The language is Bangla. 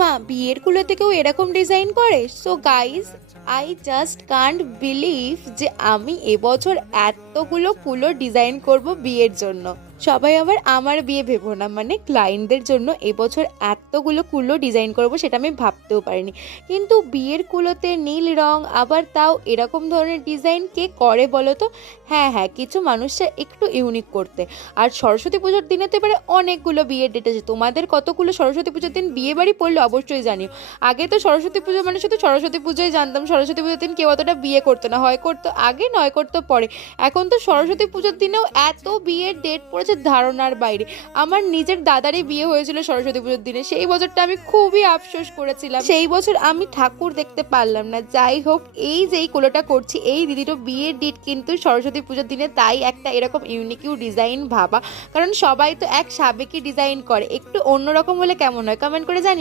মা, বিয়ের কুলোতে কেউ এরকম ডিজাইন করে? So guys, I just can't believe যে আমি এবছর এতগুলো কুলো ডিজাইন করব বিয়ের জন্য। সবাই আবার আমার বিয়ে ভেবো না, মানে ক্লায়েন্টদের জন্য এবছর এতগুলো কুলো ডিজাইন করব সেটা আমি ভাবতেও পারিনি। কিন্তু বিয়ের কুলোতে নীল রং, আবার তাও এরকম ধরনের ডিজাইন কে করে বলো তো? হ্যাঁ হ্যাঁ, কিছু মানুষরা একটু ইউনিক করতে। আর সরস্বতী পুজোর দিনে তো এবারে অনেকগুলো বিয়ের ডেট আছে। তোমাদের কতগুলো সরস্বতী পুজোর দিন বিয়ে বাড়ি পড়লে অবশ্যই জানিও। আগে তো সরস্বতী পুজো মানে শুধু সরস্বতী পুজোই জানতাম, সরস্বতী পুজোর দিন কেউ অতটা বিয়ে করতো না, হয় করতো আগে নয় করতো পরে। এখন তো সরস্বতী পুজোর দিনেও এত বিয়ের ডেট পড়েছে ধারণার বাইরে। আমার নিজের দাদারই বিয়ে হয়েছিল সরস্বতী পুজোর দিনে, সেই বছরটা আমি খুবই আফসোস করেছিলাম, সেই বছর আমি ঠাকুর দেখতে পারলাম না। যাই হোক, এই যে এই কোলোটা করছি এই দিদিরও বিয়ের ডেট কিন্তু সরস্বতী পুজোর দিনে, তাই একটা এরকম ইউনিক ডিজাইন ভাবা। কারণ সবাই তো এক সাবেকি ডিজাইন করে, একটু অন্যরকম হলে কেমন হয় কমেন্ট করে জানি।